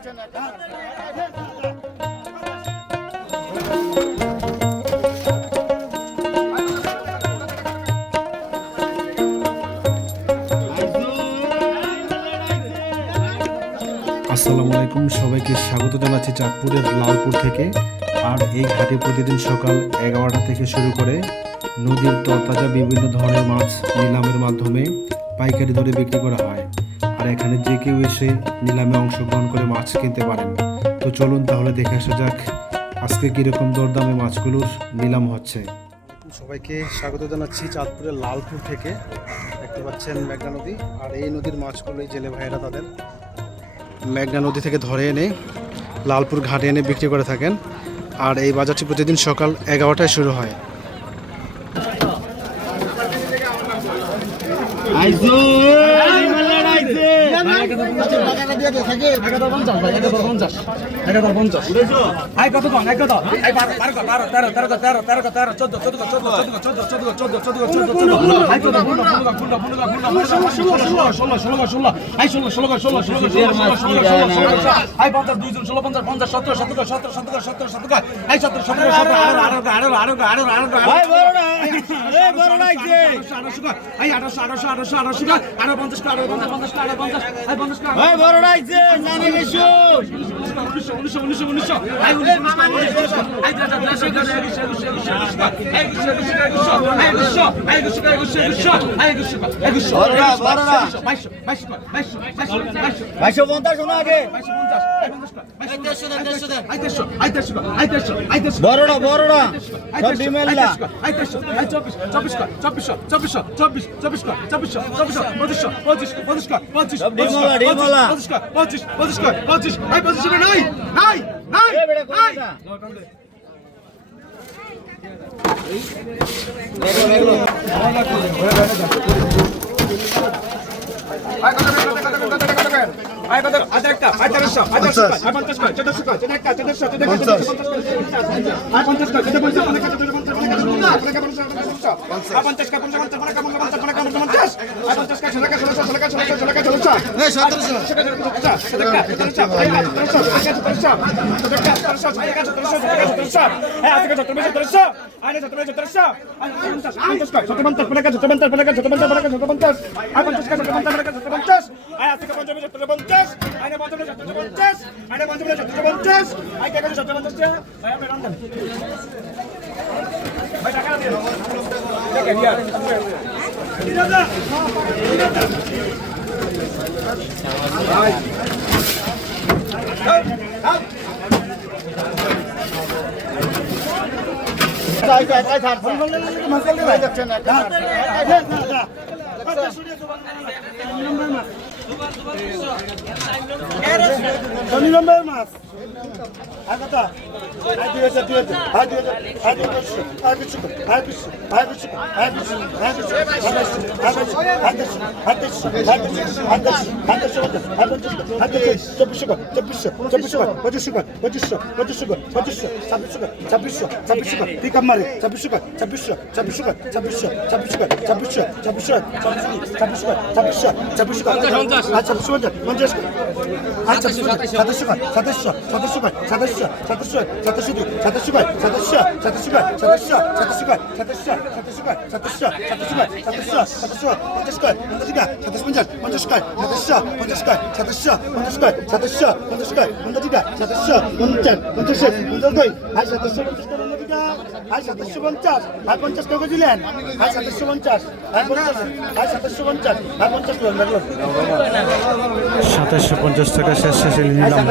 আসসালামু আলাইকুম, সবাইকে স্বাগত জানাচ্ছি চাঁদপুরের লালপুর থেকে। আর এই ঘাটে প্রতিদিন সকাল 11টা থেকে শুরু করে নদীর তরতাজা বিভিন্ন ধরনের মাছ নিলামের মাধ্যমে পাইকারি দরে বিক্রি করা হয়। আর এখানে যে কেউ এসে নিলামে অংশগ্রহণ করে মাছ কিনতে পারেন। তো চলুন তাহলে দেখে আসা যাক আজকে কীরকম দরদামে মাছগুলোর নিলাম হচ্ছে। সবাইকে স্বাগত জানাচ্ছি চাঁদপুরের লালপুর থেকে। দেখতে পাচ্ছেন মেঘনা নদী, আর এই নদীর মাছগুলো এই জেলে ভাইয়েরা তাদের মেঘনা নদী থেকে ধরে এনে লালপুর ঘাটে এনে বিক্রি করে থাকেন। আর এই বাজারটি প্রতিদিন সকাল 11টায় শুরু হয়। টাকা শেষে নিলাম।